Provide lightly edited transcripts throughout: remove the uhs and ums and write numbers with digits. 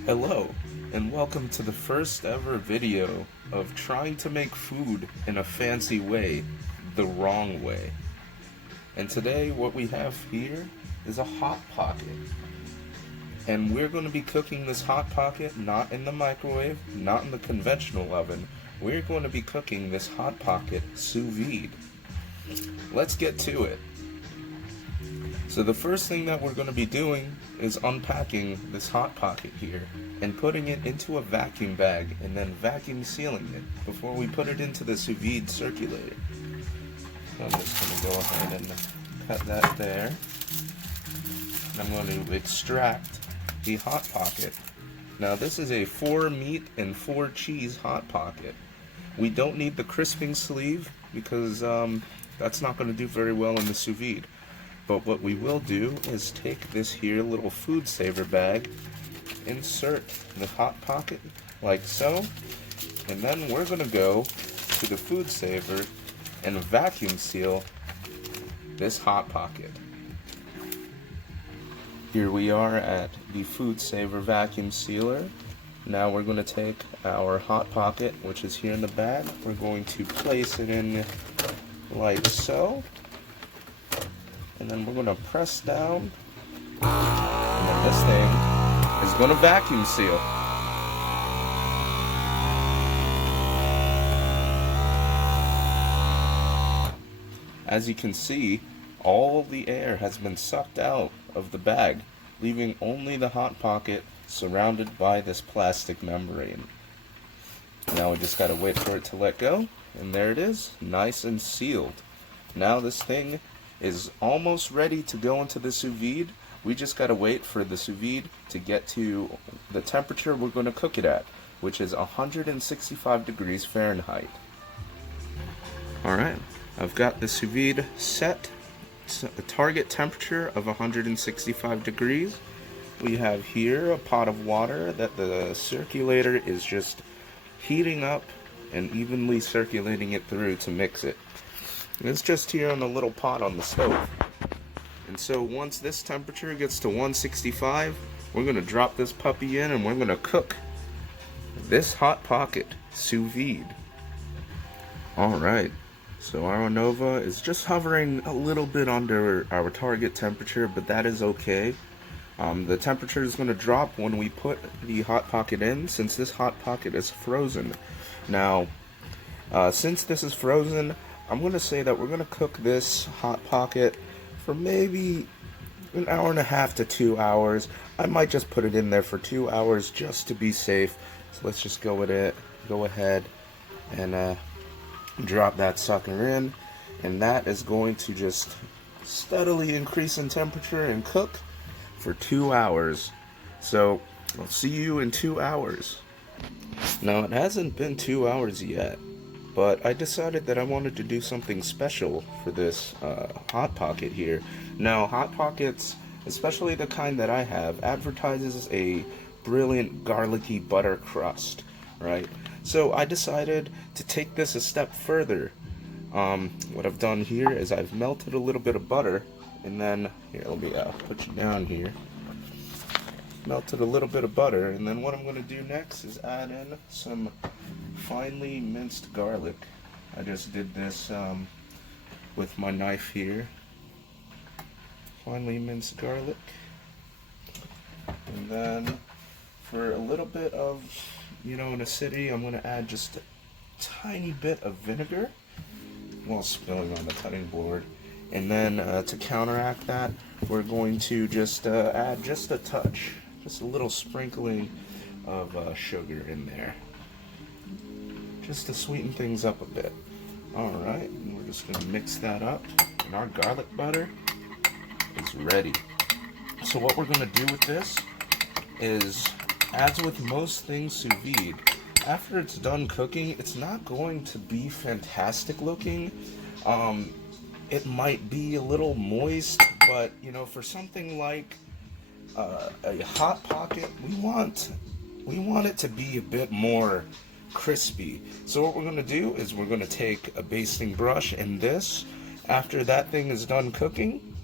Hello, and welcome to the first ever video of trying to make food in a fancy way, the wrong way. And today what we have here is a Hot Pocket. And we're going to be cooking this Hot Pocket not in the microwave, not in the conventional oven. We're going to be cooking this Hot Pocket sous vide. Let's get to it. So the first thing that we're going to be doing is unpacking this Hot Pocket here and putting it into a vacuum bag and then vacuum sealing it before we put it into the sous vide circulator. So I'm just going to go ahead and cut that there. And I'm going to extract the Hot Pocket. Now this is a 4 meat and 4 cheese Hot Pocket. We don't need the crisping sleeve because that's not going to do very well in the sous vide. But what we will do is take this here little food saver bag, insert the Hot Pocket like so, and then we're going to go to the food saver and vacuum seal this Hot Pocket. Here we are at the food saver vacuum sealer. Now we're going to take our Hot Pocket, which is here in the bag. We're going to place it in like so. And then we're going to press down, and then this thing is going to vacuum seal. As you can see, all the air has been sucked out of the bag, leaving only the Hot Pocket surrounded by this plastic membrane. Now we just got to wait for it to let go, and there it is, nice and sealed. Now this thing is almost ready to go into the sous vide. We just gotta wait for the sous vide to get to the temperature we're going to cook it at, which is 165 degrees Fahrenheit. Alright, I've got the sous vide set to a target temperature of 165 degrees. We have here a pot of water that the circulator is just heating up and evenly circulating it through to mix it. It's just here in a little pot on the stove. And so once this temperature gets to 165, we're going to drop this puppy in and we're going to cook this Hot Pocket sous vide. Alright, so our Nova is just hovering a little bit under our target temperature, but that is okay. The temperature is going to drop when we put the Hot Pocket in, since this Hot Pocket is frozen. Now, since this is frozen, I'm going to say that we're going to cook this Hot Pocket for maybe an hour and a half to 2 hours. I might just put it in there for 2 hours just to be safe. So let's just go with it. Go ahead and drop that sucker in. And that is going to just steadily increase in temperature and cook for 2 hours. So I'll see you in 2 hours. Now it hasn't been 2 hours yet, but I decided that I wanted to do something special for this Hot Pocket here. Now, Hot Pockets, especially the kind that I have, advertises a brilliant garlicky butter crust, right? So I decided to take this a step further. What I've done here is I've melted a little bit of butter, and then, here, let me put you down here. Melted a little bit of butter, and then what I'm going to do next is add in some finely minced garlic. I just did this with my knife here. Finely minced garlic. And then for a little bit of, in acidity, I'm going to add just a tiny bit of vinegar while spilling on the cutting board. And then to counteract that, we're going to just add just a touch. Just a little sprinkling of sugar in there, just to sweeten things up a bit. Alright, and we're just going to mix that up, and our garlic butter is ready. So what we're going to do with this is, as with most things sous vide, after it's done cooking, it's not going to be fantastic looking. It might be a little moist, but for something like a Hot Pocket, we want it to be a bit more crispy. So what we're going to do is we're going to take a basting brush and this, after that thing is done cooking,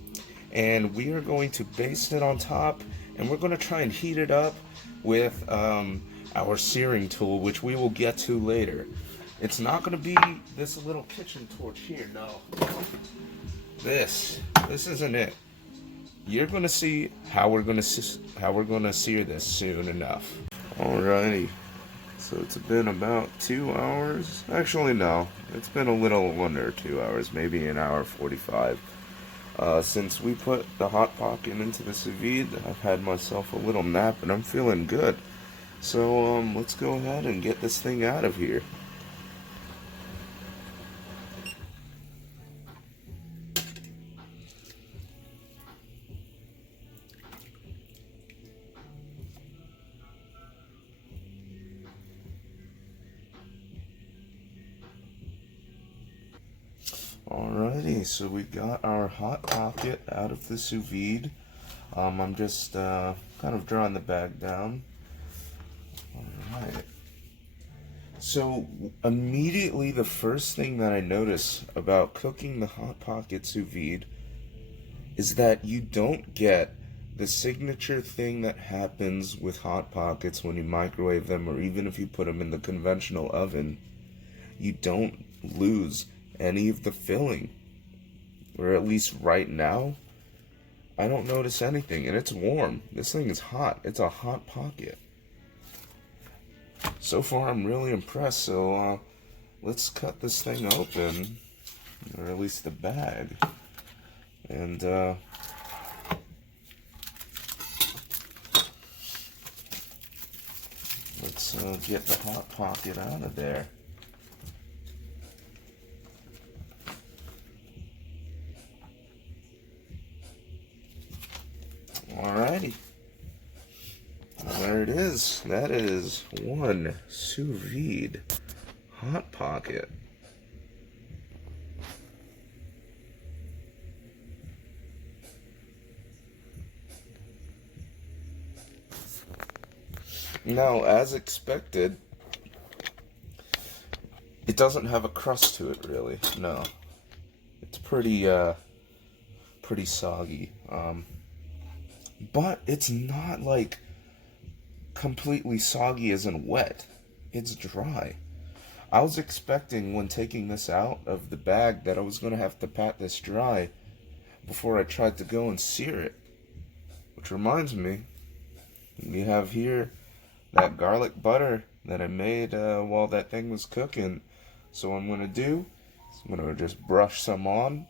and we are going to baste it on top and we're going to try and heat it up with our searing tool, which we will get to later. It's not going to be this little kitchen torch here, no. This isn't it. You're going to see how we're going to sear this soon enough. Alrighty. So it's been about 2 hours. Actually, no. It's been a little under 2 hours, maybe an hour 45. Since we put the Hot Pocket into the sous vide, I've had myself a little nap and I'm feeling good. So let's go ahead and get this thing out of here. Alrighty, so we got our Hot Pocket out of the sous vide. I'm just kind of drawing the bag down. Alright. So immediately the first thing that I notice about cooking the Hot Pocket sous vide is that you don't get the signature thing that happens with Hot Pockets when you microwave them, or even if you put them in the conventional oven. You don't lose any of the filling, or at least right now I don't notice anything, and it's warm. This thing is hot. It's a Hot Pocket. So far I'm really impressed. So let's cut this thing open, or at least the bag, and let's get the Hot Pocket out of there. Alrighty. Well, there it is. That is one sous vide Hot Pocket. Now, as expected, it doesn't have a crust to it, really. No. It's pretty soggy. But it's not like completely soggy as in wet. It's dry. I was expecting when taking this out of the bag that I was going to have to pat this dry before I tried to go and sear it. Which reminds me, we have here that garlic butter that I made while that thing was cooking. So what I'm going to do is I'm going to just brush some on,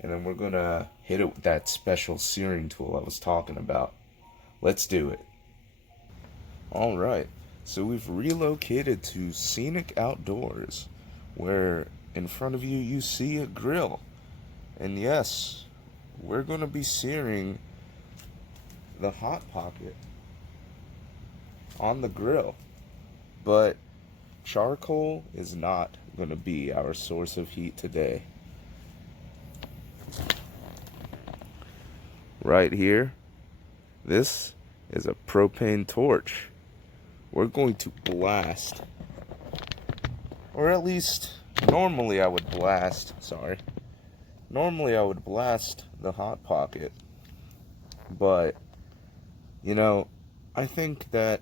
and then we're going to hit it with that special searing tool I was talking about. Let's do it. Alright, so we've relocated to Scenic Outdoors, where in front of you you see a grill. And yes, we're going to be searing the Hot Pocket on the grill. But charcoal is not going to be our source of heat today. Right here, this is a propane torch. We're going to blast, or at least normally I would blast the Hot Pocket, but you know, I think that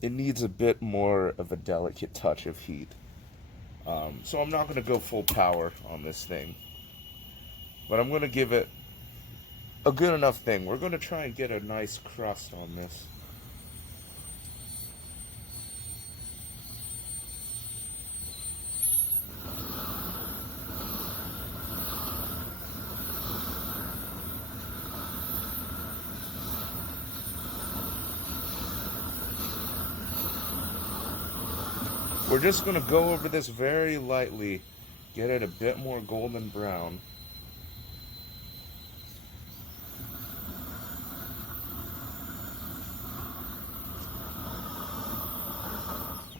it needs a bit more of a delicate touch of heat. So I'm not going to go full power on this thing, but I'm going to give it a good enough thing. We're going to try and get a nice crust on this. We're just going to go over this very lightly, get it a bit more golden brown.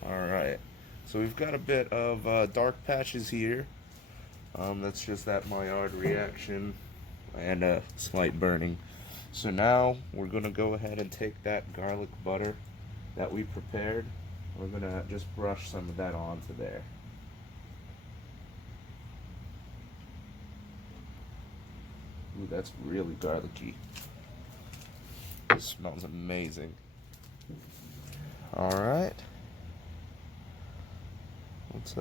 Alright, so we've got a bit of dark patches here. That's just that Maillard reaction and a slight burning. So now we're going to go ahead and take that garlic butter that we prepared. We're going to just brush some of that onto there. Ooh, that's really garlicky. It smells amazing. Alright. Let's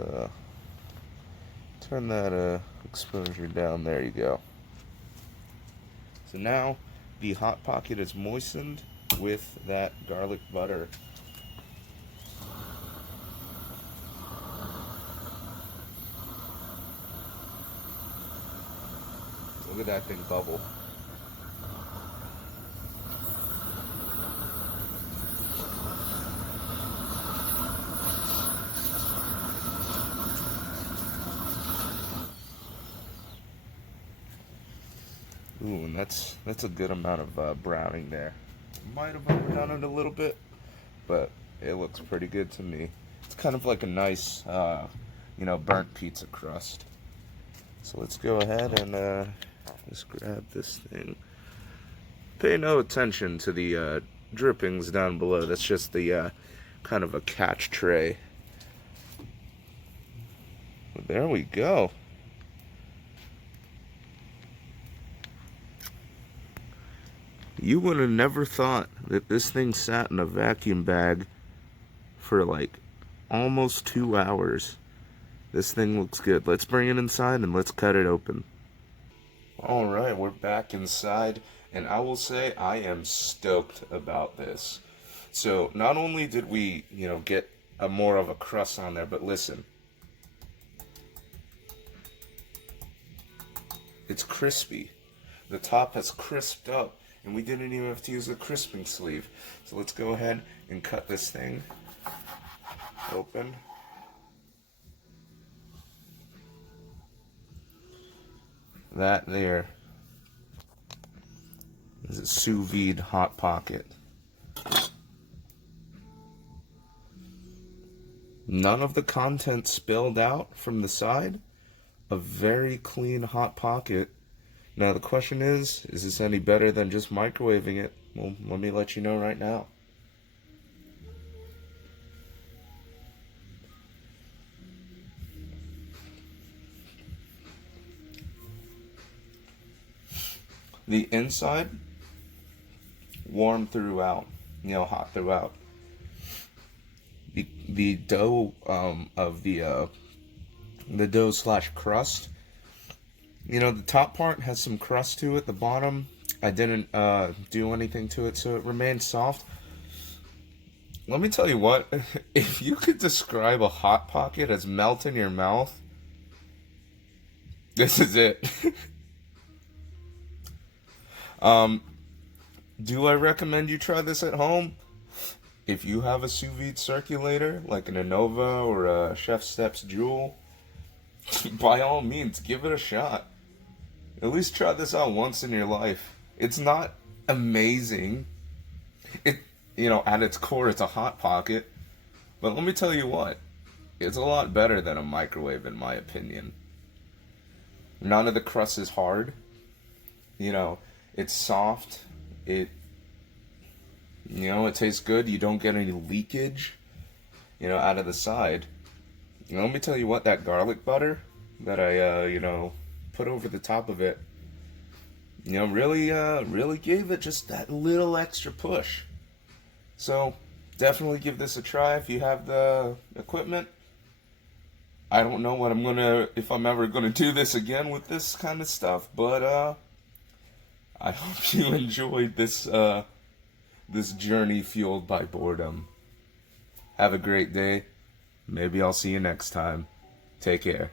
turn that exposure down. There you go. So now the Hot Pocket is moistened with that garlic butter. Look at that thing bubble. Ooh, and that's a good amount of browning there. Might have overdone it a little bit, but it looks pretty good to me. It's kind of like a nice, burnt pizza crust. So let's go ahead and just grab this thing. Pay no attention to the drippings down below. That's just the kind of a catch tray. But there we go. You would have never thought that this thing sat in a vacuum bag for like almost 2 hours. This thing looks good. Let's bring it inside and let's cut it open. Alright, we're back inside, and I will say I am stoked about this. So not only did we, get a more of a crust on there, but listen. It's crispy. The top has crisped up, and we didn't even have to use the crisping sleeve. So let's go ahead and cut this thing open. That there is a Sous Vide Hot Pocket. None of the content spilled out from the side. A very clean Hot Pocket. Now the question is this any better than just microwaving it? Well, let me let you know right now. The inside, warm throughout, hot throughout. The dough of the dough slash crust, the top part has some crust to it. The bottom, I didn't do anything to it, so it remains soft. Let me tell you what, if you could describe a Hot Pocket as melt in your mouth, this is it. Do I recommend you try this at home? If you have a sous vide circulator, like an Innova or a Chef Steps Joule, by all means, give it a shot. At least try this out once in your life. It's not amazing. At its core, it's a Hot Pocket. But let me tell you what, it's a lot better than a microwave, in my opinion. None of the crust is hard. It's soft. It tastes good. You don't get any leakage, out of the side. Let me tell you what, that garlic butter that I, put over the top of it, really gave it just that little extra push. So, definitely give this a try if you have the equipment. I don't know if I'm ever gonna do this again with this kind of stuff, but, I hope you enjoyed this journey fueled by boredom. Have a great day. Maybe I'll see you next time. Take care.